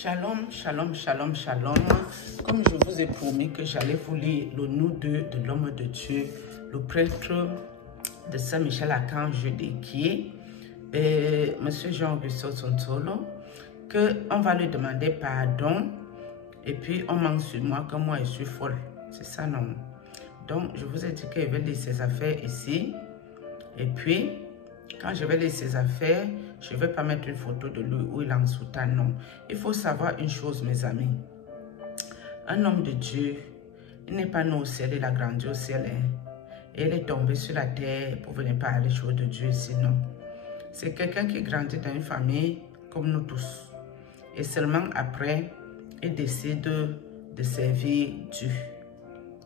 Shalom, shalom, shalom, shalom. Comme je vous ai promis que j'allais vous lire le nous de l'homme de Dieu, le prêtre de Saint-Michel-Archange Judéquier, et M. Jean-Auguste Sontolo, qu'on va lui demander pardon et puis on manque sur moi que moi je suis folle. C'est ça, non? Donc, je vous ai dit qu'il va lire ses affaires ici. Et puis, quand je vais lire ses affaires, je ne vais pas mettre une photo de lui où il est en soutane, non. Il faut savoir une chose, mes amis. Un homme de Dieu, il n'est pas né au ciel, il a grandi au ciel. Hein. Et il est tombé sur la terre pour venir parler des choses de Dieu ici, non. C'est quelqu'un qui grandit dans une famille comme nous tous. Et seulement après, il décide de servir Dieu.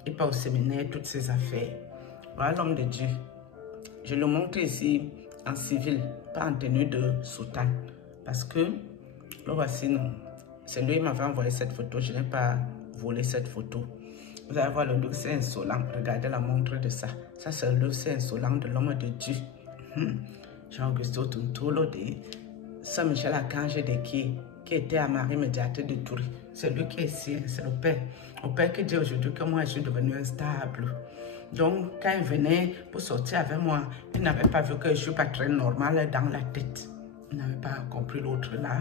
Il part au séminaire, toutes ses affaires. Voilà l'homme de Dieu. Je le montre ici en civil, pas en tenue de soutane. Parce que, le voici, non. C'est lui qui m'avait envoyé cette photo. Je n'ai pas volé cette photo. Vous allez voir le luxe insolent. Regardez la montre de ça. Ça, c'est le luxe insolent de l'homme de Dieu. Jean-Auguste Sontolo de Saint-Michel-Archange Judéquier, qui était à Marie Médiatrice de Toury. C'est lui qui est ici, c'est le Père. Le Père qui dit aujourd'hui que moi, je suis devenu instable. Donc, quand il venait pour sortir avec moi, il n'avait pas vu que je ne suis pas très normale dans la tête. Il n'avait pas compris l'autre là.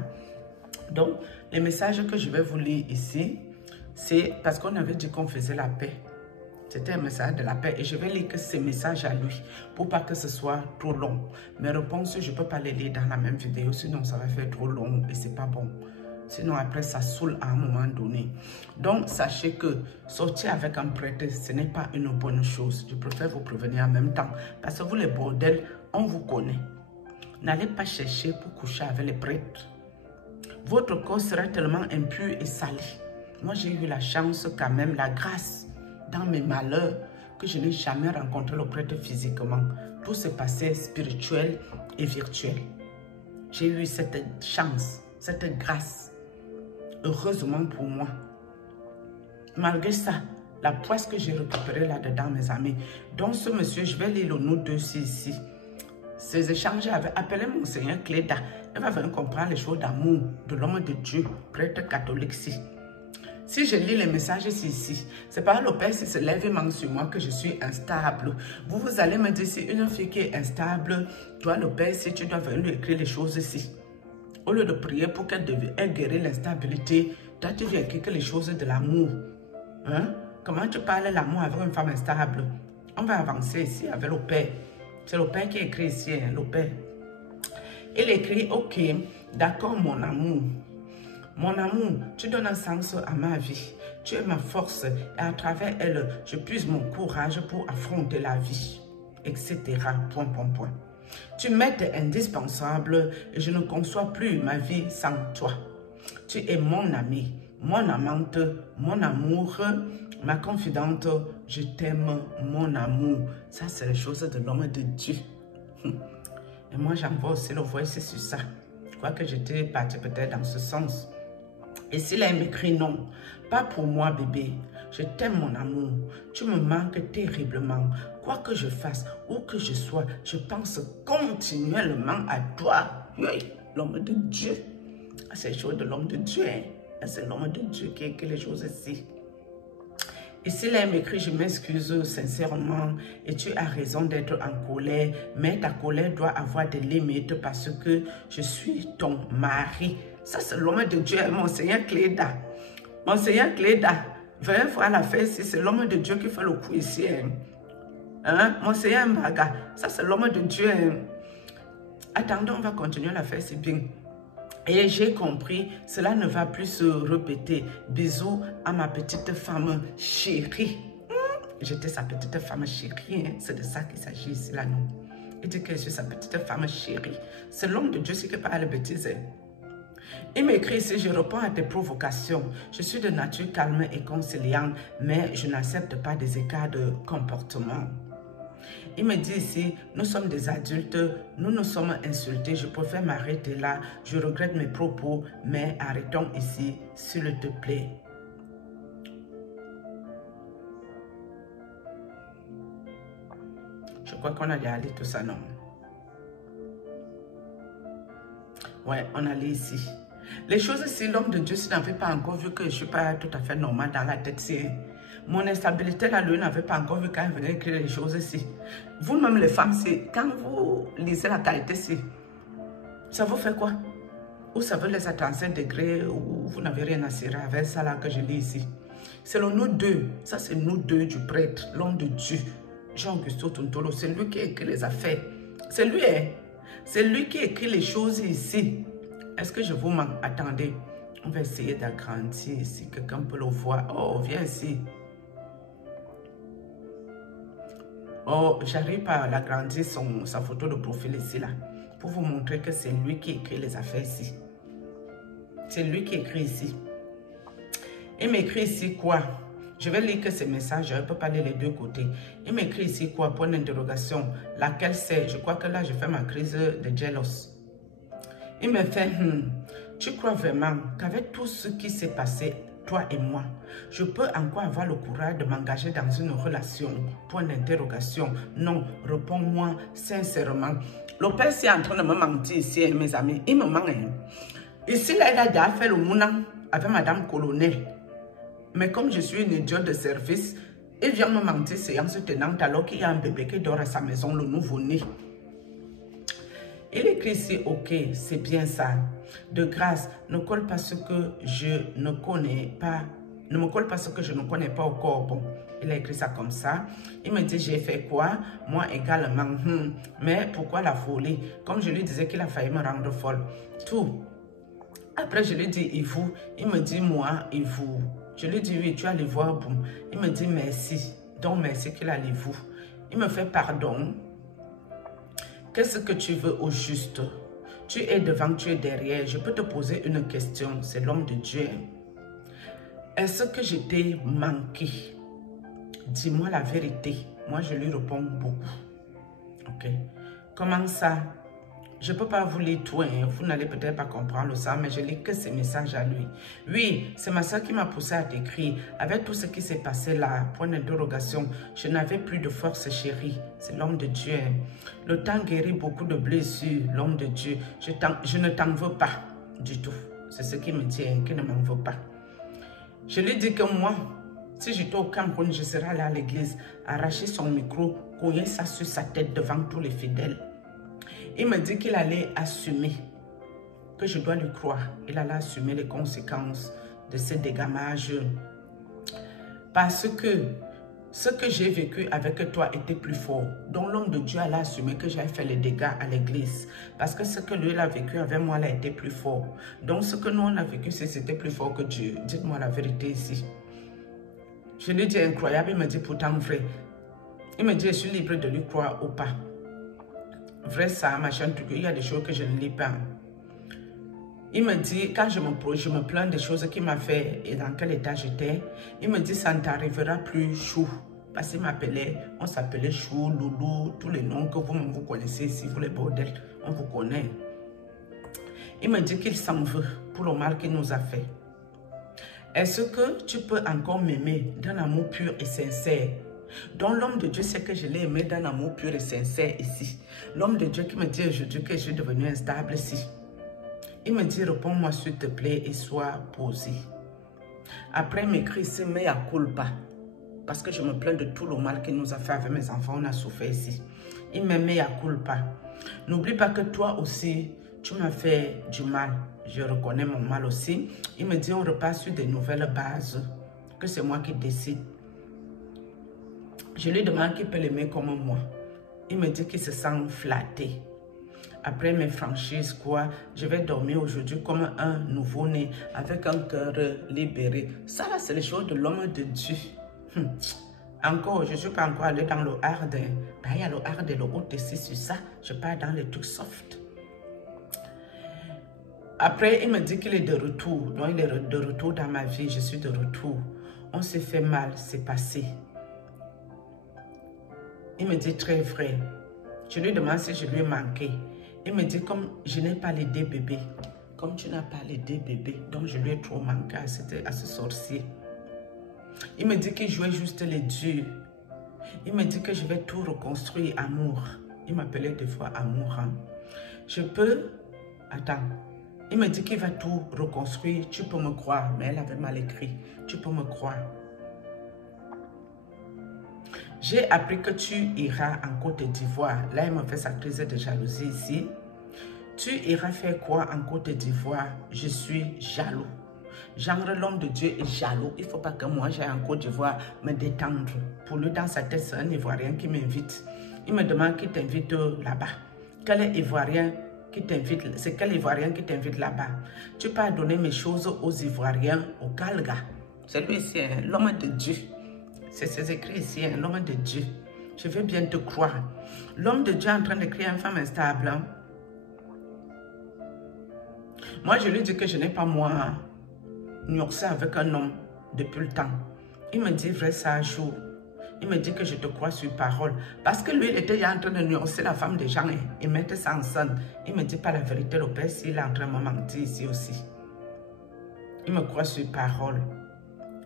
Donc, les messages que je vais vous lire ici, c'est parce qu'on avait dit qu'on faisait la paix. C'était un message de la paix et je vais lire que ces messages à lui pour pas que ce soit trop long. Mes réponses, je ne peux pas les lire dans la même vidéo, sinon ça va faire trop long et c'est pas bon. Sinon après ça saoule à un moment donné. Donc sachez que sortir avec un prêtre, ce n'est pas une bonne chose. Je préfère vous prévenir en même temps parce que vous les bordels, on vous connaît. N'allez pas chercher pour coucher avec les prêtres. Votre corps sera tellement impur et sali. Moi j'ai eu la chance quand même, la grâce dans mes malheurs, que je n'ai jamais rencontré le prêtre physiquement. Tout s'est passé spirituel et virtuel. J'ai eu cette chance, cette grâce. Heureusement pour moi. Malgré ça, la poisse que j'ai récupérée là-dedans, mes amis. Donc ce monsieur, je vais lire le nom de ici. Ces échanges avec, appelez mon Seigneur Cléda. Elle va venir comprendre les choses d'amour de l'homme de Dieu, prêtre catholique ici. Si je lis les messages ici, c'est pas le Père qui se lève et manque sur moi que je suis instable. Vous allez me dire, si une fille qui est instable, toi le Père, si tu dois venir lui écrire les choses ici. Au lieu de prier pour qu'elle guérisse l'instabilité, toi tu viens écrire les choses de l'amour. Hein? Comment tu parles de l'amour avec une femme instable? On va avancer ici avec le Père. C'est le Père qui écrit ici, hein, le Père. Il écrit, ok, d'accord mon amour. Mon amour, tu donnes un sens à ma vie. Tu es ma force et à travers elle, je puise mon courage pour affronter la vie, etc. Point, point, point. Tu m'es indispensable et je ne conçois plus ma vie sans toi. Tu es mon ami, mon amante, mon amour, ma confidente. Je t'aime, mon amour. Ça, c'est les choses de l'homme de Dieu. Et moi, j'envoie aussi le voice sur ça. Je crois que j'étais partie peut-être dans ce sens. Et s'il a m'écrit non, pas pour moi bébé, je t'aime mon amour, tu me manques terriblement, quoi que je fasse, où que je sois, je pense continuellement à toi. Oui, l'homme de Dieu, c'est les choses de l'homme de Dieu, hein? C'est l'homme de Dieu qui écrit les choses ici. Et s'il a m'écrit, je m'excuse sincèrement et tu as raison d'être en colère, mais ta colère doit avoir des limites parce que je suis ton mari. Ça, c'est l'homme de Dieu, mon Seigneur Cléda. Mon Seigneur Cléda, venez voir la fête ici, c'est l'homme de Dieu qui fait le coup ici. Hein? Mon Seigneur Mbaga, ça c'est l'homme de Dieu. Hein? Attendons, on va continuer la fête, c'est bien. Et j'ai compris, cela ne va plus se répéter. Bisous à ma petite femme chérie. J'étais sa petite femme chérie, hein? C'est de ça qu'il s'agit ici, là, non? Il dit que je suis sa petite femme chérie. C'est l'homme de Dieu qui parle bêtises. Hein? Il m'écrit ici, je réponds à tes provocations. Je suis de nature calme et conciliante, mais je n'accepte pas des écarts de comportement. Il me dit ici, nous sommes des adultes, nous nous sommes insultés, je préfère m'arrêter là, je regrette mes propos, mais arrêtons ici, s'il te plaît. Je crois qu'on a déjà lu tout ça, non? Ouais, on a lu ici. Les choses ici, l'homme de Dieu, s'il n'avait pas encore vu que je ne suis pas tout à fait normal dans la tête, c'est mon instabilité là, lui n'avait pas encore vu quand il venait écrire les choses ici. Vous-même les femmes, c'est quand vous lisez la qualité ici, ça vous fait quoi? Ou ça veut les 35 degrés, ou vous n'avez rien à cirer avec ça là que je lis ici. C'est le nous deux, ça c'est nous deux du prêtre, l'homme de Dieu, Jean-Augusto Tuntolo, c'est lui qui écrit les affaires. C'est lui, hein? C'est lui qui écrit les choses ici. Est-ce que je vous manque? Attendez, on va essayer d'agrandir ici, quelqu'un peut le voir. Oh, viens ici. Oh, j'arrive à l'agrandir sa photo de profil ici là, pour vous montrer que c'est lui qui écrit les affaires ici. C'est lui qui écrit ici. Il m'écrit ici quoi? Je vais lire que ces messages, je ne peux pas lire les deux côtés. Il m'écrit ici quoi? Point d'interrogation. Laquelle c'est? Je crois que là, je fais ma crise de jealous. Il me fait, tu crois vraiment qu'avec tout ce qui s'est passé, toi et moi, je peux encore avoir le courage de m'engager dans une relation? Point d'interrogation. Non, réponds-moi sincèrement. Le père est en train de me mentir ici, mes amis. Il me ment. Ici, là, il a déjà fait le moulin avec Madame Colonel. Mais comme je suis une idiote de service, il vient me mentir séance tenante alors qu'il y a un bébé qui dort à sa maison, le nouveau-né. Il écrit ici, ok, c'est bien ça. De grâce, ne colle pas ce que je ne connais pas. Ne me colle pas ce que je ne connais pas au corps. Bon, il a écrit ça comme ça. Il me dit, j'ai fait quoi? Moi également. Mais pourquoi la folie? Comme je lui disais qu'il a failli me rendre folle. Tout. Après, je lui dis, il vous. Il me dit, moi, il vous. Je lui dis, oui, tu allais voir, boum. Il me dit, merci. Donc, merci qu'il allait vous. Il me fait pardon. Qu'est-ce que tu veux au juste? Tu es devant, tu es derrière. Je peux te poser une question. C'est l'homme de Dieu. Est-ce que je t'ai manqué? Dis-moi la vérité. Moi, je lui réponds beaucoup. Ok. Comment ça? Je ne peux pas vous lire tout, hein. Vous n'allez peut-être pas comprendre ça, mais je lis que ces messages à lui. Oui, c'est ma soeur qui m'a poussé à t'écrire. Avec tout ce qui s'est passé là, point d'interrogation, je n'avais plus de force, chérie. C'est l'homme de Dieu. Hein. Le temps guérit beaucoup de blessures, l'homme de Dieu. Je ne t'en veux pas du tout. C'est ce qui me dit, hein, qu'il ne m'en veut pas. Je lui dis que moi, si j'étais au Cameroun, je serais allé à l'église, arracher son micro, cogner ça sur sa tête devant tous les fidèles. Il me dit qu'il allait assumer, que je dois lui croire. Il allait assumer les conséquences de ces dégamages. Parce que ce que j'ai vécu avec toi était plus fort. Donc l'homme de Dieu allait assumer que j'avais fait les dégâts à l'église. Parce que ce que lui a vécu avec moi, là, était plus fort. Donc ce que nous, on a vécu, c'était plus fort que Dieu. Dites-moi la vérité ici. Je lui dis incroyable, il me dit pourtant vrai. Il me dit, je suis libre de lui croire ou pas. Vrai ça, machin, truc, il y a des choses que je ne lis pas. Il me dit, quand je me plains des choses qu'il m'a fait et dans quel état j'étais, il me dit, ça ne t'arrivera plus, chou. Parce qu'il m'appelait, on s'appelait chou, loulou, tous les noms que vous connaissez ici, vous les bordels, on vous connaît. Il me dit qu'il s'en veut pour le mal qu'il nous a fait. Est-ce que tu peux encore m'aimer d'un amour pur et sincère? Donc l'homme de Dieu sait que je l'ai aimé d'un amour pur et sincère ici. L'homme de Dieu qui me dit aujourd'hui que je suis devenu instable ici. Il me dit, réponds-moi s'il te plaît et sois posé. Après, il m'écrit ici, mais à culpa. Parce que je me plains de tout le mal qu'il nous a fait avec mes enfants, on a souffert ici. Il me met à culpa. N'oublie pas que toi aussi, tu m'as fait du mal. Je reconnais mon mal aussi. Il me dit, on repart sur des nouvelles bases. Que c'est moi qui décide. Je lui demande qu'il peut l'aimer comme moi. Il me dit qu'il se sent flatté. Après mes franchises, quoi, je vais dormir aujourd'hui comme un nouveau-né, avec un cœur libéré. Ça, là, c'est les choses de l'homme de Dieu. Encore, je ne suis pas encore allé dans le hard. Il y a le hard et le haut ici sur ça. Je pars dans les trucs soft. Après, il me dit qu'il est de retour. Donc, il est de retour dans ma vie. Je suis de retour. On s'est fait mal, c'est passé. Il me dit très vrai. Je lui demande si je lui ai manqué. Il me dit comme je n'ai pas l'idée bébé. Comme tu n'as pas l'idée bébé. Donc je lui ai trop manqué à ce sorcier. Il me dit qu'il jouait juste les dieux. Il me dit que je vais tout reconstruire, amour. Il m'appelait des fois amour. Hein. Je peux... Attends. Il me dit qu'il va tout reconstruire. Tu peux me croire. Mais elle avait mal écrit. Tu peux me croire. J'ai appris que tu iras en Côte d'Ivoire. Là, il me fait sa crise de jalousie ici. Tu iras faire quoi en Côte d'Ivoire? Je suis jaloux. Genre, l'homme de Dieu est jaloux. Il ne faut pas que moi, j'aille en Côte d'Ivoire me détendre. Pour lui, dans sa tête, c'est un Ivoirien qui m'invite. Il me demande qui t'invite là-bas. Quel est Ivoirien qui t'invite? C'est quel Ivoirien qui t'invite là-bas? Tu peux donner mes choses aux Ivoiriens, au Calga. C'est lui ici, hein, l'homme de Dieu. C'est écrit ici, hein, l'homme de Dieu. Je veux bien te croire. L'homme de Dieu est en train de créer une femme instable. Hein? Moi, je lui dis que je n'ai pas moi nuancé avec un homme depuis le temps. Il me dit vrai ça un jour. Il me dit que je te crois sur parole. Parce que lui, il était en train de nuancer la femme des gens et mettre ça en scène. Il ne me dit pas la vérité. Le père, s'il est en train de me mentir ici aussi. Il me croit sur parole.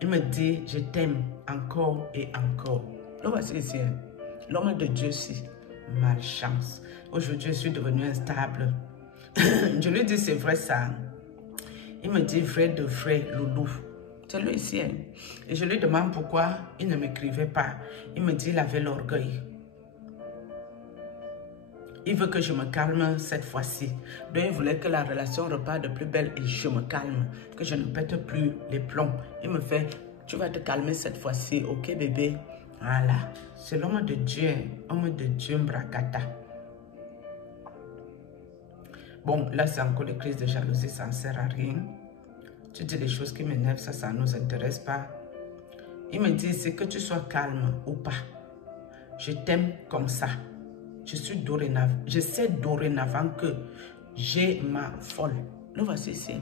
Il me dit, je t'aime encore et encore. Le voici ici. L'homme de Dieu, si. Malchance. Aujourd'hui, je suis devenu instable. Je lui dis, c'est vrai ça. Il me dit, vrai de vrai, loulou. C'est lui ici. Hein. Et je lui demande pourquoi il ne m'écrivait pas. Il me dit, il avait l'orgueil. Il veut que je me calme cette fois-ci. Donc, il voulait que la relation reparte de plus belle et je me calme. Que je ne pète plus les plombs. Il me fait, tu vas te calmer cette fois-ci. Ok, bébé? Voilà. C'est l'homme de Dieu. Homme de Dieu, Mbrakata. Bon, là, c'est encore des crises de jalousie. Ça ne sert à rien. Tu dis des choses qui m'énervent. Ça ne nous intéresse pas. Il me dit, c'est que tu sois calme ou pas. Je t'aime comme ça. Je sais dorénavant que j'ai ma folle. Nous voici ici.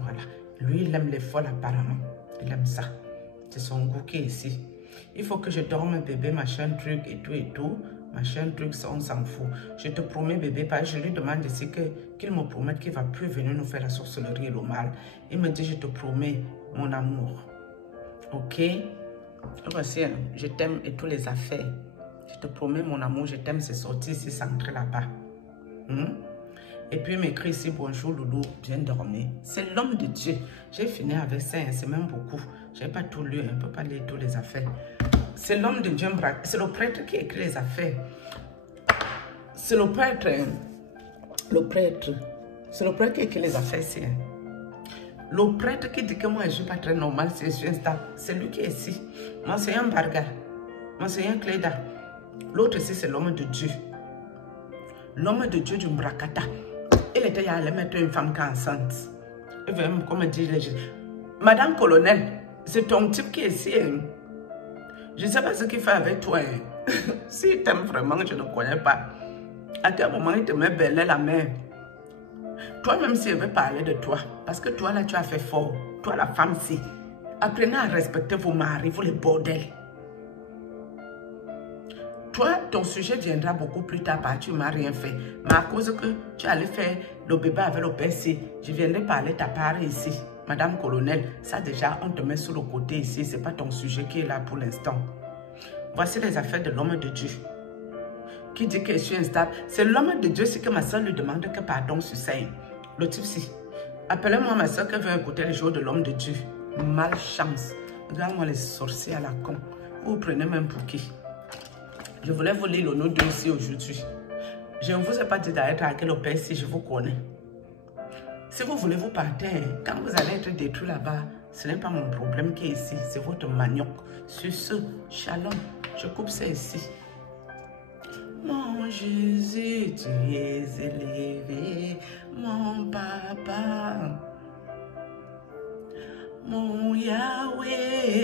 Voilà. Lui, il aime les folles apparemment. Il aime ça. C'est son goût qui est ici. Il faut que je dorme, bébé, machin, truc et tout. Machin, truc, ça, on s'en fout. Je te promets, bébé, je lui demande ici qu'il me promette qu'il ne va plus venir nous faire la sorcellerie et le mal. Il me dit, je te promets, mon amour. Ok? Voici, je t'aime et toutes les affaires. Je te promets, mon amour, je t'aime, c'est sorti ici, c'est entré là-bas. Et puis, il m'écrit ici, bonjour, loulou, bien dormi. C'est l'homme de Dieu. J'ai fini avec ça, c'est même beaucoup. Je n'ai pas tout lu, on ne peut pas lire toutes les affaires. C'est l'homme de Dieu, c'est le prêtre qui écrit les affaires. C'est le prêtre, c'est le prêtre qui écrit les affaires ici. Le prêtre qui dit que moi, je ne suis pas très normal, c'est lui qui est ici. Monseigneur Barga, Monseigneur Cléda. L'autre ici, c'est l'homme de Dieu. L'homme de Dieu du Mbrakata. Il était allé mettre une femme qui est enceinte. Il veut même, comme dit les gens, Madame Colonel, c'est ton type qui est ici. Hein? Je ne sais pas ce qu'il fait avec toi. Hein? S'il t'aime vraiment, je ne connais pas. À quel moment il te met belle la main? Toi-même, s'il veut parler de toi, parce que toi, là, tu as fait fort. Toi, la femme-ci, apprenez à respecter vos maris, vous les bordels. Toi, ton sujet viendra beaucoup plus tard parce que tu ne m'as rien fait. Mais à cause que tu allais faire le bébé avec le PC, je viendrai parler ta part ici. Madame Colonel, ça déjà, on te met sur le côté ici. Ce n'est pas ton sujet qui est là pour l'instant. Voici les affaires de l'homme de Dieu. Qui dit que je suis instable. C'est l'homme de Dieu, c'est que ma soeur lui demande que pardon sur ça. Le type-ci. Appelez-moi ma soeur qui veut écouter les jours de l'homme de Dieu. Malchance. Regarde-moi les sorciers à la con. Vous prenez même pour qui? Je voulais vous lire le nom d'eux ici aujourd'hui. Je ne vous ai pas dit d'arrêter avec le père si je vous connais. Si vous voulez vous partir, quand vous allez être détruit là-bas, ce n'est pas mon problème qui est ici, c'est votre manioc. Sur ce, shalom, je coupe ça ici. Mon Jésus, tu es élevé, mon papa, mon Yahweh.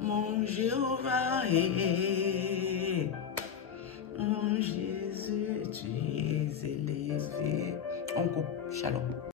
Mon Jéhovah, mon Jésus, tu es élevé. On coupe. Shalom.